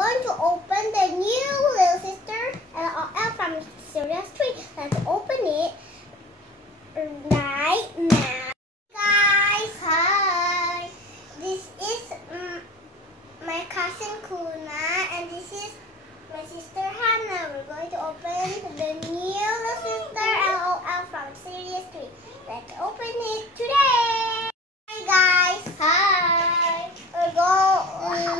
going to open the new Lil Sister LOL from Series 3. Let's open it right now. Guys, hi. This is my cousin Kuna, and this is my sister Hannah. We're going to open the new Lil Sister LOL from Series 3. Let's open it today. Hi guys. Hi.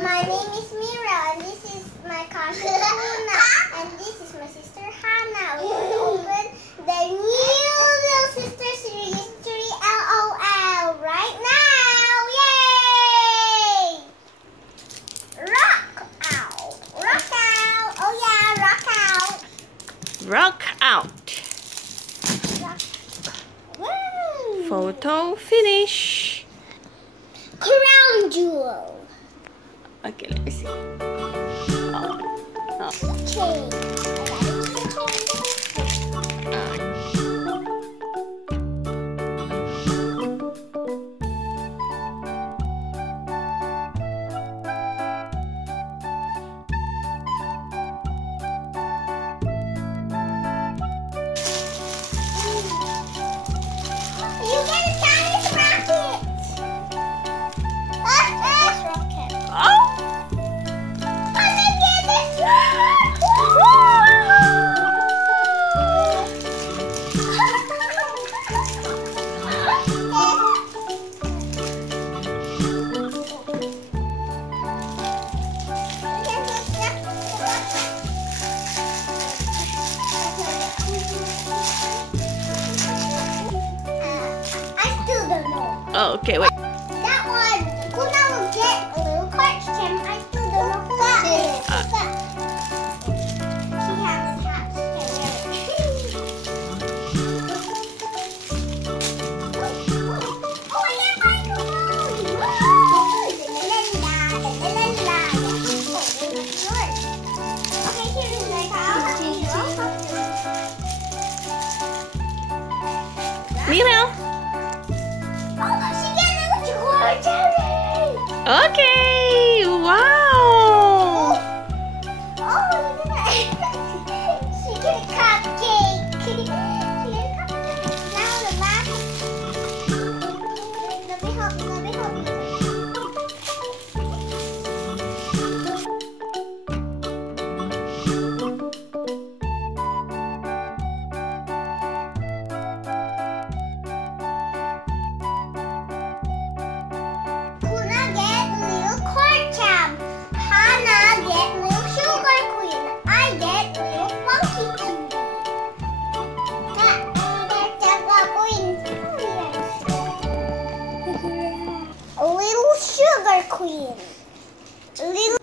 My name is Mira, and this is my cousin Luna, and this is my sister Hannah. We're going to open the new Lil Sister Series 3 LOL right now. Yay! Rock out. Rock out. Oh yeah, rock out. Rock out. Woo. Photo finish. Crown jewel. Okay, let me see. Okay. You get a Chinese rocket. This rocket. Oh! Oh, okay, wait. That one, Kuna will get a Lil Court Champ. I still don't know who that is. She has a hat. Oh, I get microphone! Okay, here is my Mira. Oh, she gets a Lil Cherry! Okay, wow. Oh, look at that. She get a cupcake. She get a cupcake. Now the last. Let me help you. Let me help you. Kuna get Lil Court Champ. Hannah get Lil Sugar Queen. I get Lil Funky Q.T. Lil Sugar Queen. Lil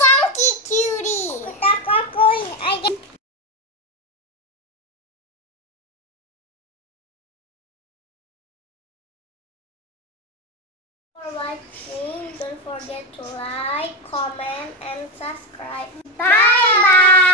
Funky Q.T. I get. For watching, don't forget to like, comment, and subscribe. Bye bye.